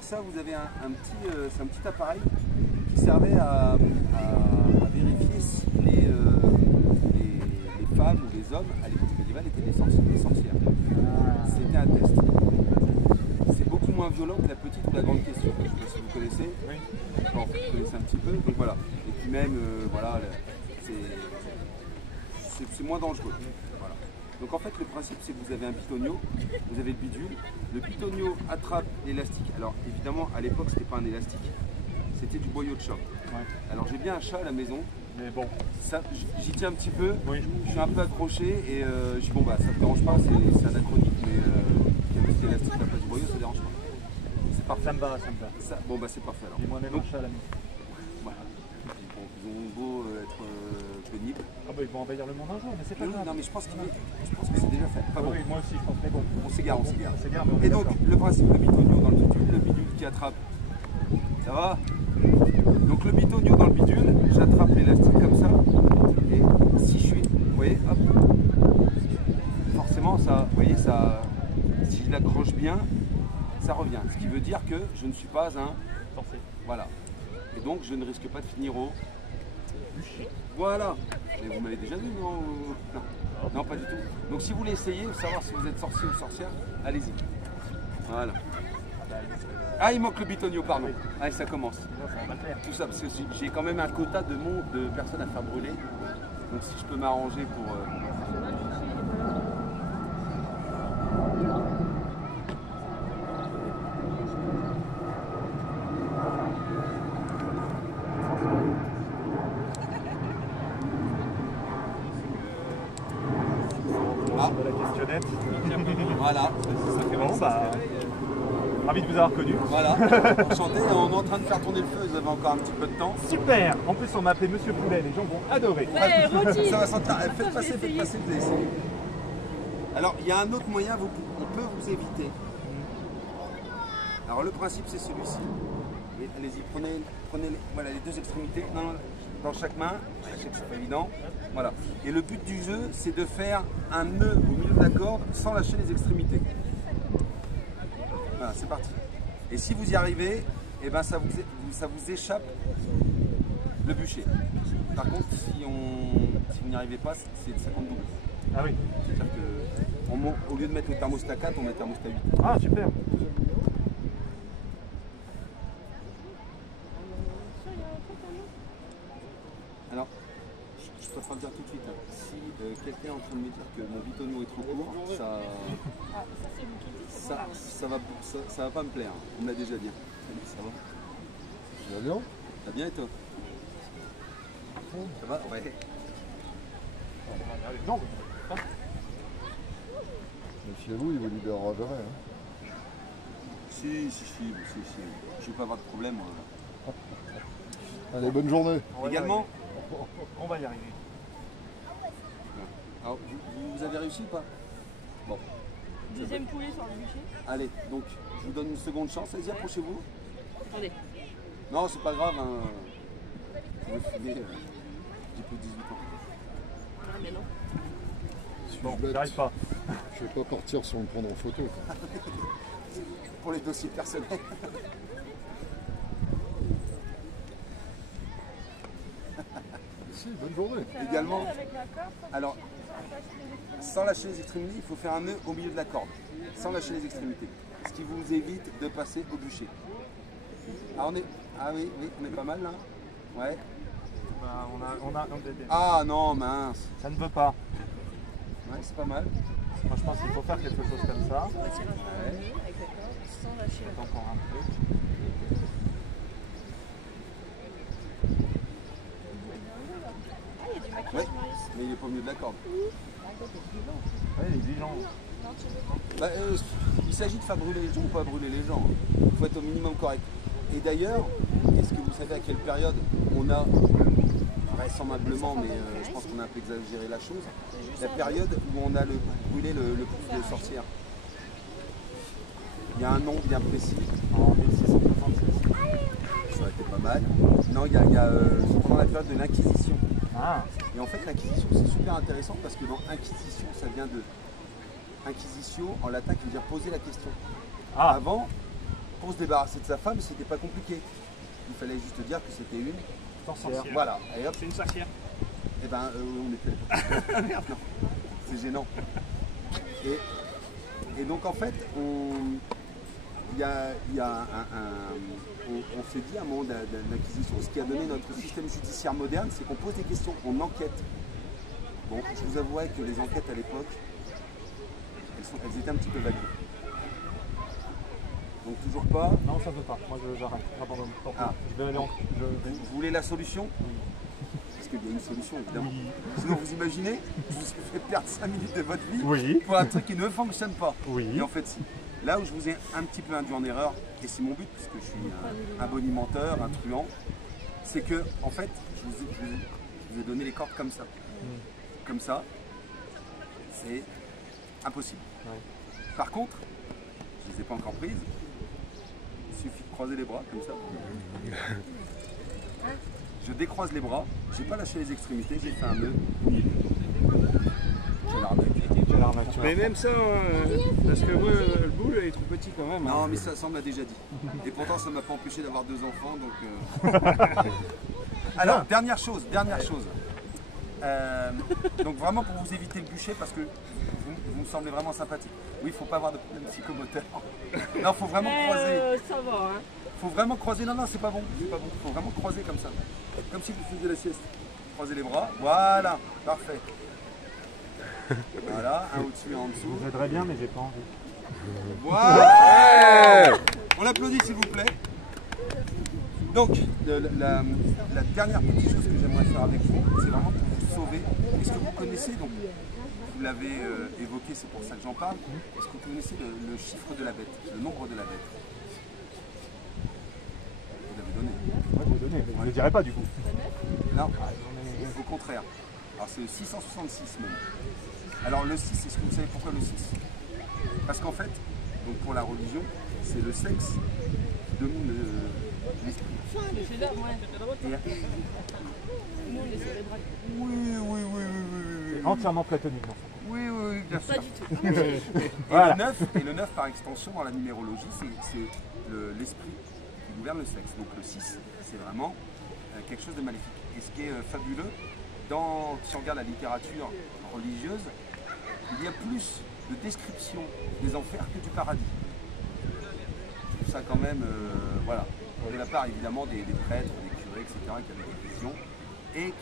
Alors ça, vous avez c'est un petit appareil qui servait à vérifier si les femmes ou les hommes à l'époque médiévale étaient des sorcières. C'était un test. C'est beaucoup moins violent que la petite ou la grande question. Je ne sais pas si vous connaissez. Oui. Bon, vous connaissez un petit peu. Donc voilà. Et puis même, voilà, c'est moins dangereux. Voilà. Donc en fait, le principe, c'est que vous avez un pitonio, vous avez le bidule. Le pitonio attrape l'élastique. Alors évidemment, à l'époque, c'était pas un élastique, c'était du boyau de chat. Ouais. Alors j'ai bien un chat à la maison. Mais bon. J'y tiens un petit peu, Oui. Je suis un peu accroché et je dis bon bah ça ne me dérange pas, c'est anachronique, mais qu'il y a un petit élastique à la place du boyau, ça ne dérange pas. C'est parfait. Ça me va, ça me va. Bon bah c'est parfait alors. Et moi-même un chat à la maison. Voilà. Bon, ils ont beau être pénibles. Ah bah ils vont envahir le monde un jour, mais c'est pas grave. Non mais je pense que c'est déjà fait. Enfin, bon. Oui, moi aussi je pense, mais bon. On s'égare. Mais Et donc le principe, le bitonio dans le bidule qui attrape. Ça va? Donc le bitonio dans le bidule, j'attrape l'élastique comme ça. Et si je suis, vous voyez, hop, forcément ça, vous voyez, ça, si je l'accroche bien, ça revient. Ce qui veut dire que je ne suis pas un Forcé. Voilà. Et donc je ne risque pas de finir au bûcher. Voilà. Mais vous m'avez déjà vu, non? Non, pas du tout. Donc si vous voulez essayer, savoir si vous êtes sorcier ou sorcière, allez-y. Voilà. Ah, il manque le bitonio, pardon. Allez, ça commence. Tout ça, parce que j'ai quand même un quota de personnes à faire brûler. Donc si je peux m'arranger pour... Ah, de la questionnette. Voilà. Bon, bah... Ravi de vous avoir connu. Voilà, enchanté, on est en train de faire tourner le feu, vous avez encore un petit peu de temps. Super. En plus on m'a appelé Monsieur Poulet, les gens vont adorer. Ouais, rôti. Ça va sentir, faites passer, vous essayez. Alors, il y a un autre moyen, on peut vous éviter. Alors le principe c'est celui-ci. Allez-y, prenez voilà, les deux extrémités dans chaque main. Je sais que c'est pas évident. Voilà. Et le but du jeu, c'est de faire un nœud au milieu de la corde sans lâcher les extrémités. Voilà, c'est parti. Et si vous y arrivez, eh ben ça vous échappe le bûcher. Par contre, si vous n'y arrivez pas, c'est 50 doubles. Ah oui. C'est-à-dire que au lieu de mettre le thermostat 4, on met le thermostat 8. Ah super. Alors, je préfère le dire tout de suite. Hein. Si quelqu'un est en train de me dire que mon bitonio est trop court, ça va pas me plaire. On me l'a déjà dit. Salut, ça va? Tu vas bien? Ça va bien et toi? Ça va? Ouais. Non. Méfiez-vous, il vous libérera jamais. Hein. Si. Je vais pas avoir de problème. Allez, bonne journée. Également? On va y arriver. Alors, vous avez réussi ou pas? Bon. Deuxième poulet sur le bûcher. Allez, donc je vous donne une seconde chance. Allez-y, approchez-vous. Attendez. Non, c'est pas grave. Hein. Vous pouvez filmer. J'ai plus de 18 ans. Ah, mais non. Bon, bête. j'arrive pas. Je vais pas partir sans le prendre en photo. Quoi. Pour les dossiers personnels. Si, bonne journée. Également. Alors, sans lâcher les extrémités, il faut faire un nœud au milieu de la corde. Sans lâcher les extrémités. Ce qui vous évite de passer au bûcher. Ah, oui, on est pas mal là. Ouais. Bah, on a Ah non, mince. Ça ne veut pas. Ouais, c'est pas mal. Moi je pense qu'il faut faire quelque chose comme ça. On va tirer un nœud avec la corde sans lâcher la corde. Encore un peu. Ah, il y a du maquillage, Ouais, Maurice. mais il est pas au milieu de la corde. Ouais, il est exigeant. Non, tu veux pas. Bah, il s'agit de faire brûler les gens ou pas brûler les gens. Il faut être au minimum correct. Et d'ailleurs, est-ce que vous savez à quelle période on a, vraisemblablement, mais je pense qu'on a un peu exagéré la chose, la période où on a brûlé le plus de sorcières? Il y a un nom bien précis. En 1666. Ça aurait été pas mal. Non, c'est pendant la période de l'Inquisition. Ah, Et en fait, l'Inquisition, c'est super intéressant parce que dans Inquisition, ça vient de Inquisitio en latin qui veut dire poser la question. ah. Avant, pour se débarrasser de sa femme, c'était pas compliqué. Il fallait juste dire que c'était une Sorcière. Voilà, et hop, C'est une sorcière. et ben on était. Merde, non. C'est gênant. Et donc en fait, on s'est dit à un moment d'acquisition, ce qui a donné notre système judiciaire moderne, c'est qu'on pose des questions, on enquête. Bon, je vous avouerai que les enquêtes à l'époque, elles étaient un petit peu vagues. Donc toujours pas. Non, ça ne veut pas. Moi, j'arrête. J'abandonne. Tant pis. Ah. Je vais aller en... Vous voulez la solution? Parce qu'il y a une solution évidemment. Sinon vous imaginez, je vous ai fait perdre 5 minutes de votre vie Oui. pour un truc qui ne fonctionne pas. Oui. Et en fait si. Là où je vous ai un petit peu induit en erreur, et c'est mon but puisque je suis un bonimenteur, un truand, c'est que en fait je vous ai donné les cordes comme ça. Comme ça, c'est impossible. Ouais. Par contre, je ne les ai pas encore prises. Il suffit de croiser les bras comme ça. Je décroise les bras, j'ai pas lâché les extrémités, j'ai fait un nœud. Quelle arnaque. Quelle arnaque, tu vois. Mais même ça, parce que moi, le boule est trop petit quand même. Non mais ça on me l'a déjà dit. Et pourtant ça m'a pas empêché d'avoir 2 enfants donc. Alors dernière chose. Donc vraiment pour vous éviter le bûcher parce que vous me semblez vraiment sympathique. Oui, il faut pas avoir de problème psychomoteur. Non, faut vraiment croiser. Ça va, hein. Faut vraiment croiser. Non, c'est pas bon. C'est pas bon. Faut vraiment croiser comme ça. Comme si vous faisiez la sieste. Croisez les bras. Voilà. Parfait. Voilà. Un au-dessus, un en dessous. Je vous aiderais bien, mais j'ai pas envie. Voilà. On applaudit s'il vous plaît. Donc, la dernière petite chose que j'aimerais faire avec vous, c'est vraiment pour vous sauver. Est-ce que vous connaissez, donc vous l'avez évoqué, c'est pour ça que j'en parle, est-ce que vous connaissez le chiffre de la bête, le nombre de la bête? Vous l'avez donné? Moi, je vais donner. Je ne le dirai pas du coup. Non, au contraire. Alors c'est le 666 même. Alors le 6, est-ce que vous savez pourquoi le 6? Parce qu'en fait, donc pour la religion, c'est le sexe qui domine l'esprit. C'est là, ouais. Et- Nous, on est cérébrales. Oui. C'est entièrement platonique. Non. Oui, bien sûr. Pas du tout. Voilà. Et le 9 par extension dans la numérologie, c'est l'esprit qui gouverne le sexe. Donc le 6, c'est vraiment quelque chose de maléfique. Et ce qui est fabuleux, si on regarde la littérature religieuse, il y a plus de descriptions des enfers que du paradis. Je trouve ça quand même, voilà. De la part évidemment des prêtres, des curés, etc., qui avaient des visions et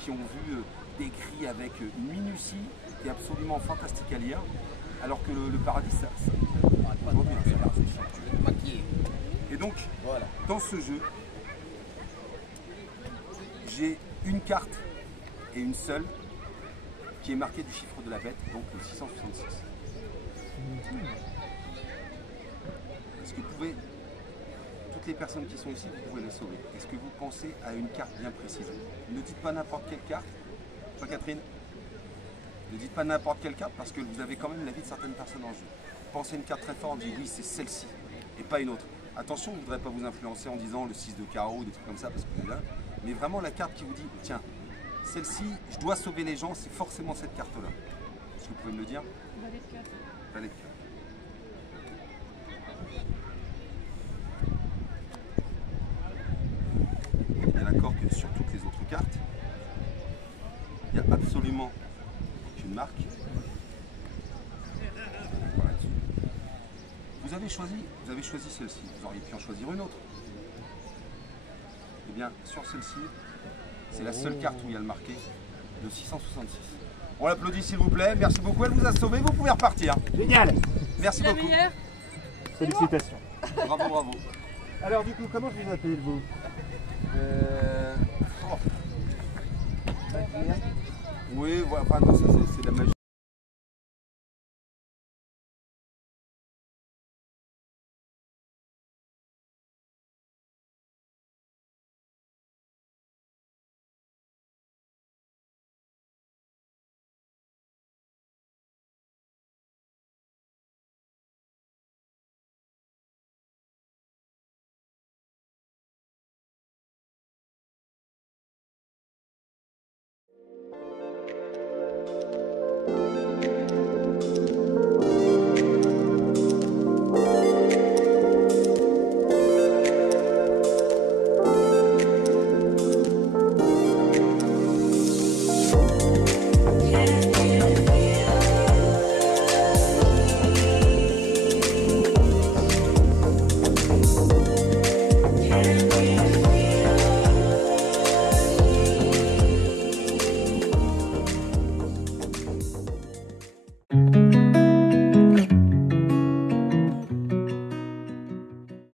qui ont vu décrit avec une minutie qui est absolument fantastique à lire, alors que le paradis, ça aujourd'hui, ça a l'air somptueux. Et donc, dans ce jeu, j'ai une carte et une seule qui est marquée du chiffre de la bête, donc le 666. Est-ce que vous pouvez, toutes les personnes qui sont ici, vous pouvez les sauver. Est-ce que vous pensez à une carte bien précise? Ne dites pas n'importe quelle carte. Toi, Catherine, ne dites pas n'importe quelle carte parce que vous avez quand même la vie de certaines personnes en jeu. Pensez à une carte très forte, dites oui, c'est celle-ci et pas une autre. Attention, je ne voudrais pas vous influencer en disant le 6 de carreau ou des trucs comme ça parce que vous êtes là. Mais vraiment la carte qui vous dit, tiens, celle-ci, je dois sauver les gens, c'est forcément cette carte-là. Est-ce que vous pouvez me le dire? Valet de cœur. Valet de cœur. On est bien d'accord que sur toutes les autres cartes, il n'y a absolument aucune marque. Voilà. Vous avez choisi celle-ci. Vous auriez pu en choisir une autre. Eh bien, sur celle-ci, c'est la seule carte où il y a le marqué de 666. On l'applaudit s'il vous plaît. Merci beaucoup. Elle vous a sauvé. Vous pouvez repartir. Génial. Merci La beaucoup. meilleure. Félicitations. Bravo. Alors du coup, comment je vous appelle vous? Oh. Oui, voilà, enfin, non, ça, c'est la magie.